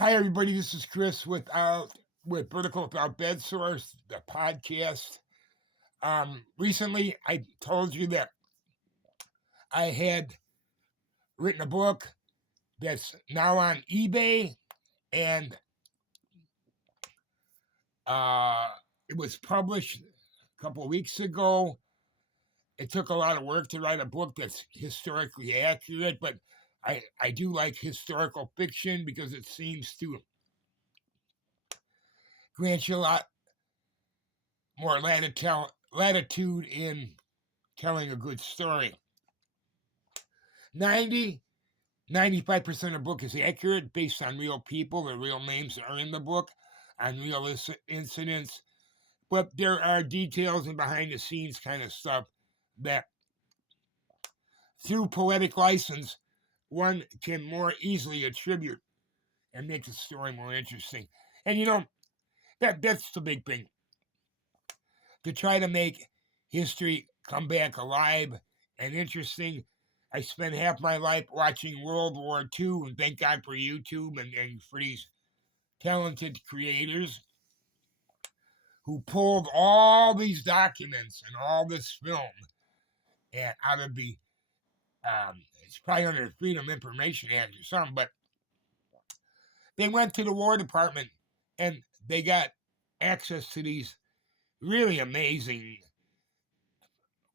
Hi, everybody. This is Chris with Vertical Without Bedsores, the podcast. Recently, I told you that I had written a book that's now on eBay, and uh, it was published a couple of weeks ago. It took a lot of work to write a book that's historically accurate, but I do like historical fiction because it seems to grant you a lot more latitude in telling a good story. 95% of the book is accurate based on real people. The real names are in the book on real incidents. But there are details and behind the scenes kind of stuff that, through poetic license, one can more easily attribute and make the story more interesting. And that's the big thing. To try to make history come back alive and interesting. I spent half my life watching World War II, and thank God for YouTube and for these talented creators who pulled all these documents and all this film and out of the, it's probably under the Freedom of Information Act or something, but they went to the War Department and they got access to these really amazing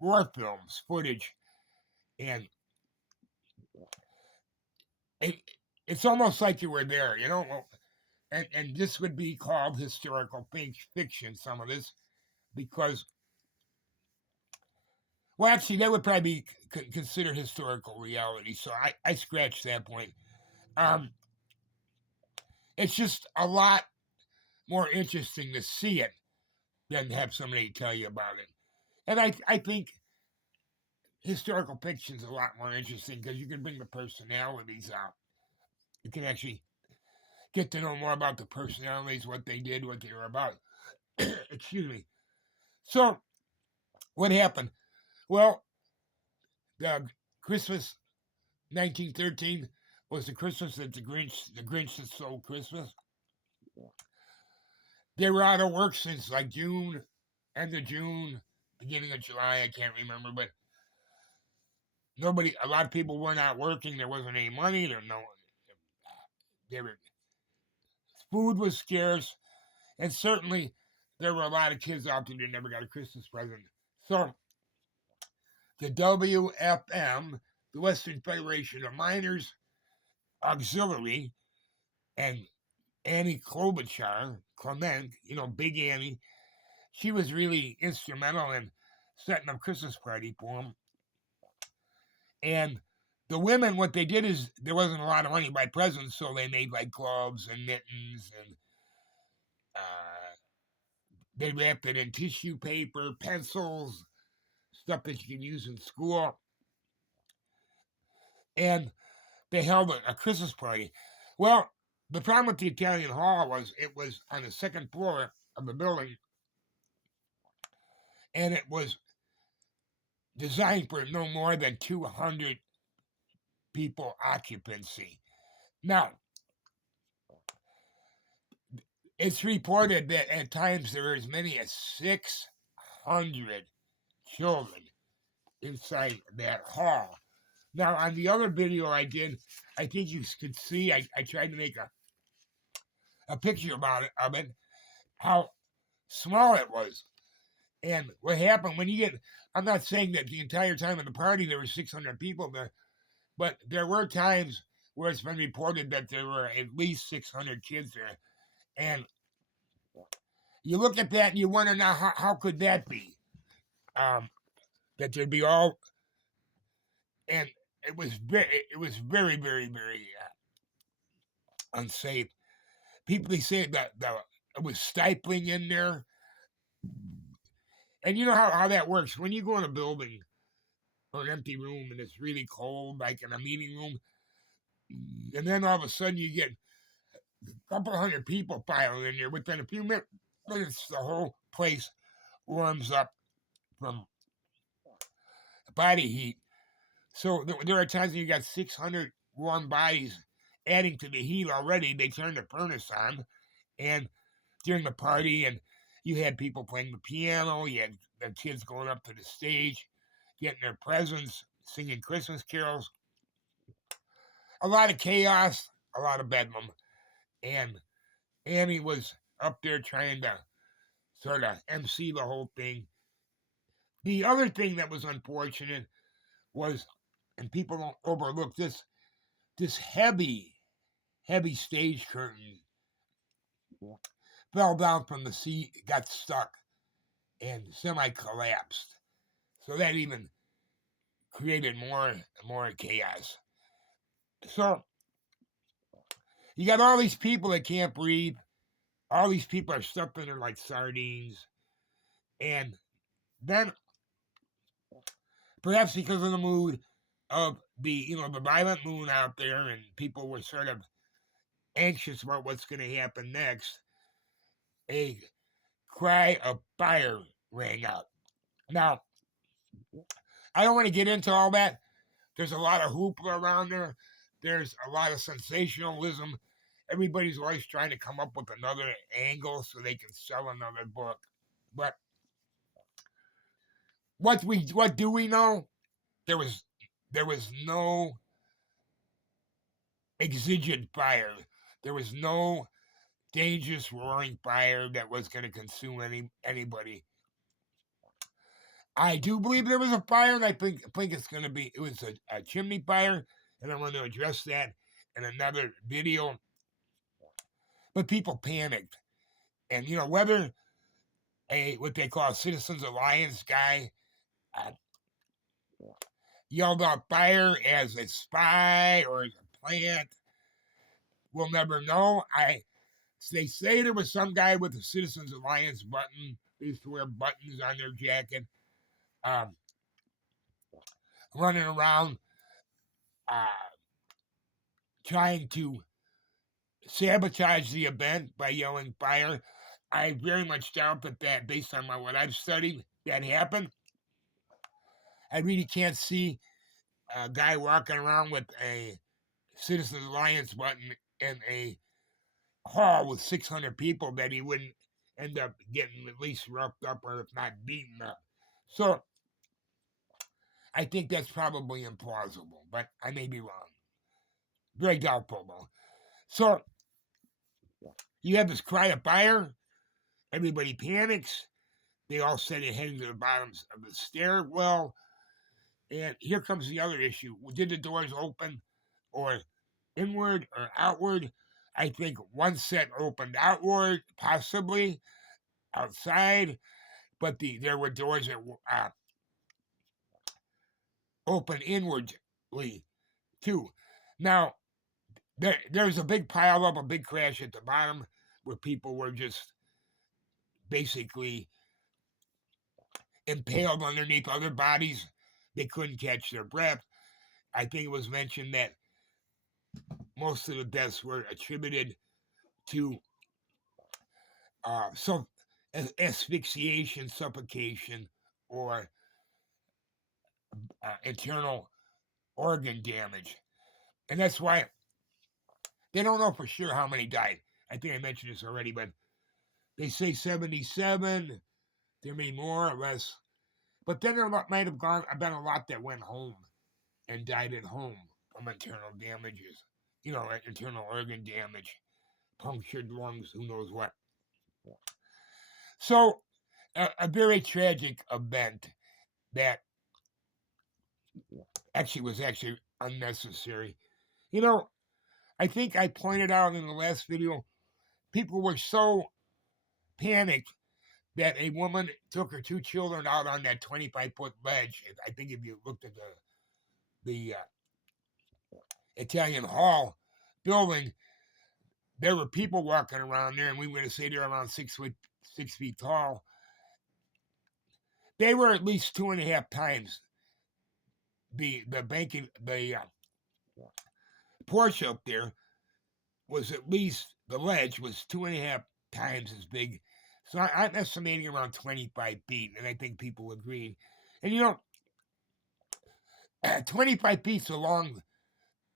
war films, footage, and it, it's almost like you were there, and this would be called historical fiction, some of this, because, well, actually, that would probably be considered historical reality, so I scratched that point. Um, it's just a lot more interesting to see it than have somebody tell you about it. And I think historical fiction is a lot more interesting because you can bring the personalities out. You can actually get to know more about the personalities, what they did, what they were about. Excuse me. So, what happened? Well, the Christmas 1913 was the Christmas that the Grinch that stole Christmas. They were out of work since like June, end of June, beginning of July. I can't remember, but a lot of people were not working. There wasn't any money. There were, food was scarce, and certainly there were a lot of kids out there that never got a Christmas present. So the WFM, the Western Federation of Miners Auxiliary, and Annie Clement, Big Annie, she was really instrumental in setting up Christmas party for them. And the women, what they did is there wasn't a lot of money to buy presents, so they made like gloves and mittens, and they wrapped it in tissue paper, pencils, stuff that you can use in school. And they held a Christmas party. Well, the problem with the Italian Hall was it was on the second floor of the building, and it was designed for no more than 200 people occupancy. Now, it's reported that at times there were as many as 600 children inside that hall. Now, on the other video I did, I think you could see, I tried to make a picture of it, how small it was. And what happened when you get, I'm not saying that the entire time of the party there were 600 people there, but there were times where it's been reported that there were at least 600 kids there. And you look at that and you wonder now, how could that be? That there'd be all, and it was very, very, very unsafe. People, they say that it was stifling in there. And you know how that works. When you go in a building or an empty room and it's really cold, like in a meeting room, and then all of a sudden you get a couple hundred people piling in there. Within a few minutes, the whole place warms up from body heat. So there are times when you got 600 warm bodies adding to the heat already, they turned the furnace on, and during the party, and you had people playing the piano, you had the kids going up to the stage, getting their presents, singing Christmas carols. A lot of chaos, a lot of bedlam, and Annie was up there trying to sort of MC the whole thing. The other thing that was unfortunate was, and people don't overlook this heavy stage curtain fell down from the seat, got stuck, and semi collapsed. So that even created more chaos. So you got all these people that can't breathe. All these people are stuck in there like sardines. And then, perhaps because of the mood of the violent mood out there, and people were sort of anxious about what's going to happen next, a cry of fire rang out. Now, I don't want to get into all that. There's a lot of hoopla around there. There's a lot of sensationalism. Everybody's always trying to come up with another angle so they can sell another book. But what do we know? There was no exigent fire. There was no dangerous roaring fire that was going to consume anybody. I do believe there was a fire, and I think it was a chimney fire, and I'm going to address that in another video. But people panicked, and whether what they call a Citizens Alliance guy uh, yelled out fire as a spy or as a plant, we'll never know. They say there was some guy with a Citizens Alliance button. They used to wear buttons on their jacket, running around trying to sabotage the event by yelling fire. I very much doubt that based on what I've studied, that happened. I really can't see a guy walking around with a Citizens Alliance button in a hall with 600 people that he wouldn't end up getting at least roughed up, or if not beaten up. So I think that's probably implausible, but I may be wrong. Very doubtful, though. So you have this cry of fire. Everybody panics. They all said it heading to the bottoms of the stairwell. And here comes the other issue. Did the doors open or inward or outward? I think one set opened outward, possibly outside, but there were doors that open inwardly too. Now, there's a big pile up, a big crash at the bottom where people were just basically impaled underneath other bodies. They couldn't catch their breath. I think it was mentioned that most of the deaths were attributed to asphyxiation, suffocation, or internal organ damage. And that's why they don't know for sure how many died. I think I mentioned this already, but they say 77. There may be more or less. But then there might have been a lot that went home and died at home from internal damages. Internal organ damage, punctured lungs, who knows what. So, a very tragic event that was unnecessary. I think I pointed out in the last video, people were so panicked that a woman took her 2 children out on that 25-foot ledge. I think if you looked at the Italian Hall building, there were people walking around there, and we were going to say they're around 6 feet tall. They were at least 2.5 times the porch up there was at least, the ledge was 2.5 times as big. So I'm estimating around 25 feet, and I think people agree. And 25 feet's a long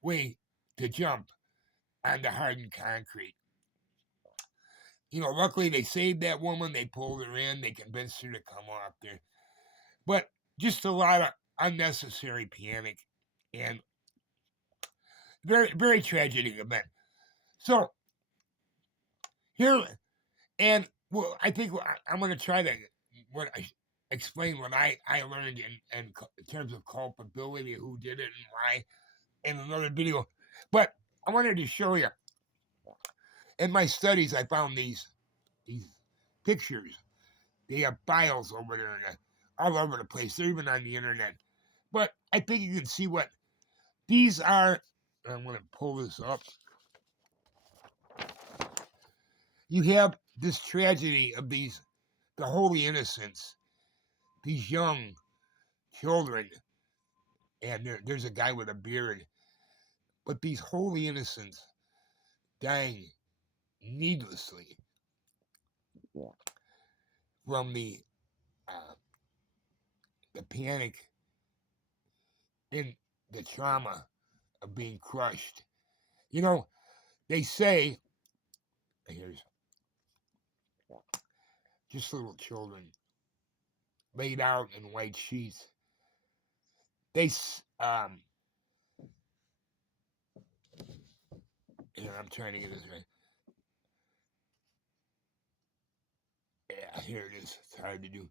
way to jump. on the hardened concrete. Luckily they saved that woman. They pulled her in. They convinced her to come off there. But just a lot of unnecessary panic and very, very tragic event. So here, and well, I think I'm going to try to explain what I learned in terms of culpability, who did it and why, in another video. But I wanted to show you. In my studies, I found these pictures. They have files over there, all over the place. They're even on the internet. But I think you can see what these are. I'm going to pull this up. You have this tragedy of the holy innocents, these young children, and there's a guy with a beard, but these holy innocents dying needlessly from the panic and the trauma of being crushed. They say, here's just little children laid out in white sheets. I'm trying to get this right. Yeah, here it is. It's hard to do.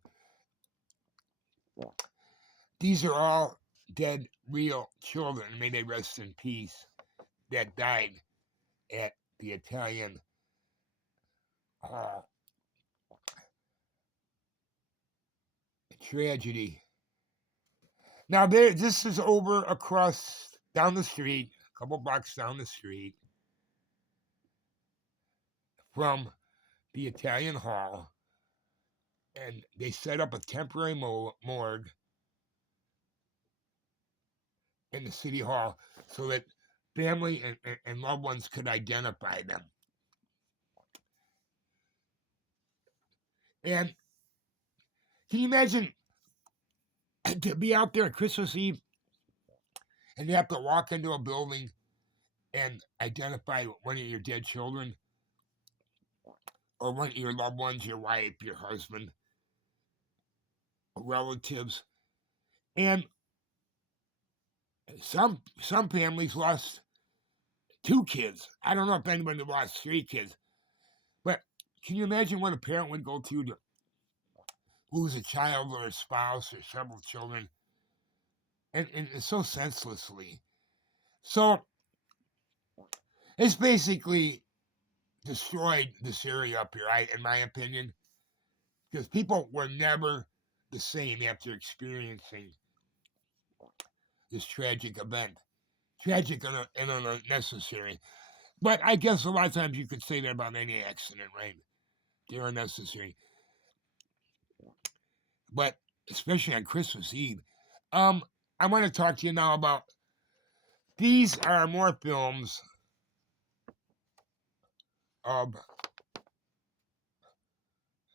These are all dead, real children. May they rest in peace. That died at the Italian tragedy. Now, this is over down the street, a couple blocks down the street from the Italian Hall, and they set up a temporary morgue in the city hall so that family and loved ones could identify them. And can you imagine to be out there on Christmas Eve and you have to walk into a building and identify one of your dead children or one of your loved ones, your wife, your husband, relatives? And some families lost 2 kids. I don't know if anybody lost 3 kids, but can you imagine what a parent would go through to lose a child or a spouse or several children, and so senselessly? So it's basically destroyed this area up here, in my opinion, because people were never the same after experiencing this tragic event. Tragic and unnecessary. But I guess a lot of times you could say that about any accident, right? They're unnecessary. But especially on Christmas Eve. I want to talk to you now about, these are more films of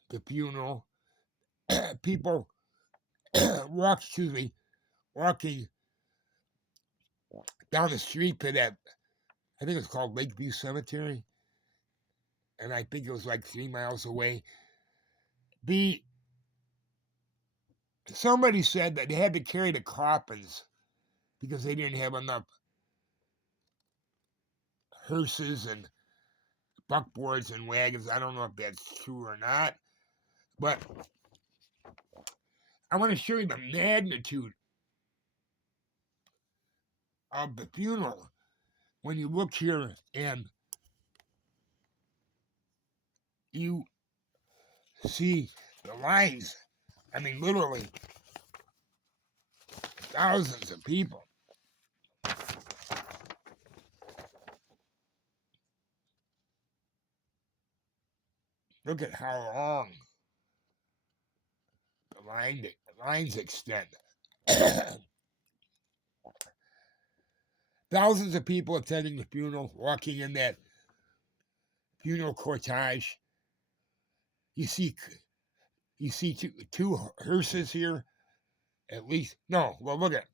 the funeral. People walking down the street to that, I think it's called Lakeview Cemetery, and I think it was like 3 miles away. Somebody said that they had to carry the coffins because they didn't have enough hearses and buckboards and wagons. I don't know if that's true or not, but I want to show you the magnitude of the funeral when you look here and you see the lines. I mean, literally thousands of people. Look at how long the lines extend. Thousands of people attending the funeral, walking in that funeral cortege. You see two hearses here, at least. No, well, look at,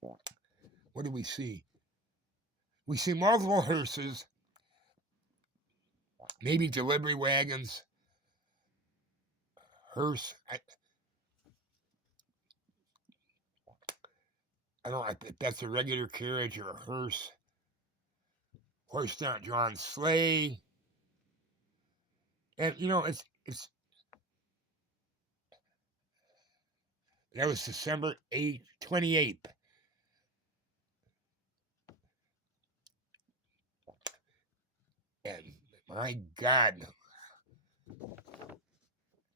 what do we see? We see multiple hearses, maybe delivery wagons, hearse. I don't know if that's a regular carriage or a hearse. Horse-drawn sleigh. And it's that was December 28th. And my God,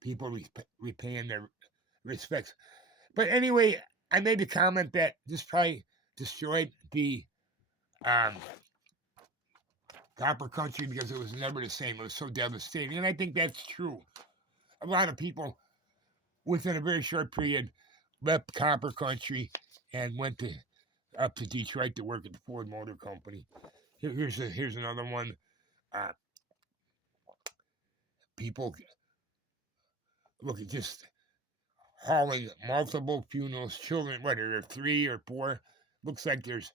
people repaying their respects. But anyway, I made the comment that this probably destroyed the copper country because it was never the same. It was so devastating. And I think that's true. A lot of people, within a very short period, left copper country and went up to Detroit to work at the Ford Motor Company. Here's another one. People look at just hauling multiple funerals, children, whether they're 3 or 4. Looks like there's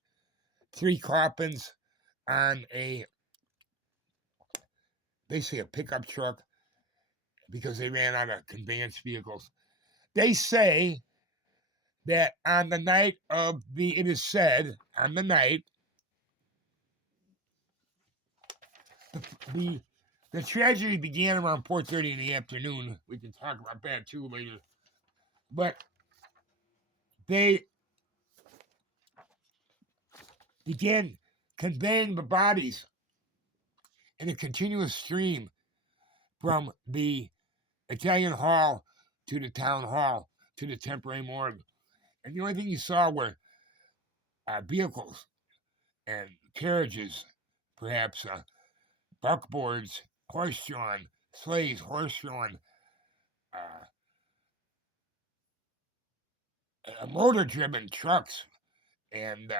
3 coffins on basically a pickup truck because they ran out of conveyance vehicles. They say that on the night of it is said, on the night, the tragedy began around 4:30 in the afternoon. We can talk about that too later. But they began conveying the bodies in a continuous stream from the Italian Hall to the town hall to the temporary morgue. And the only thing you saw were vehicles and carriages, perhaps buckboards, horse-drawn, sleighs, horse-drawn, motor-driven trucks, and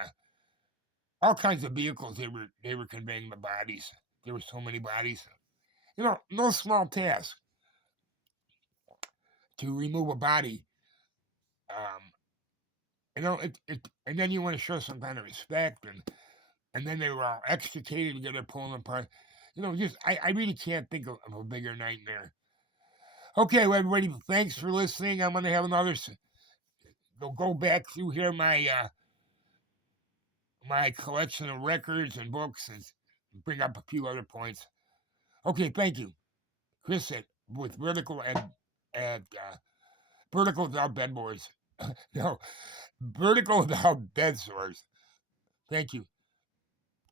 all kinds of vehicles. They were conveying the bodies. There were so many bodies. No small task to remove a body. And then you want to show some kind of respect, and then they were all extricated together, pulling apart. I really can't think of a bigger nightmare. Okay, well, everybody, thanks for listening. I'm going to have another. Go back through here my collection of records and books and bring up a few other points. Okay, thank you, Chris with Vertical at Vertical without bedboards. No, Vertical without Bedsores. Thank you.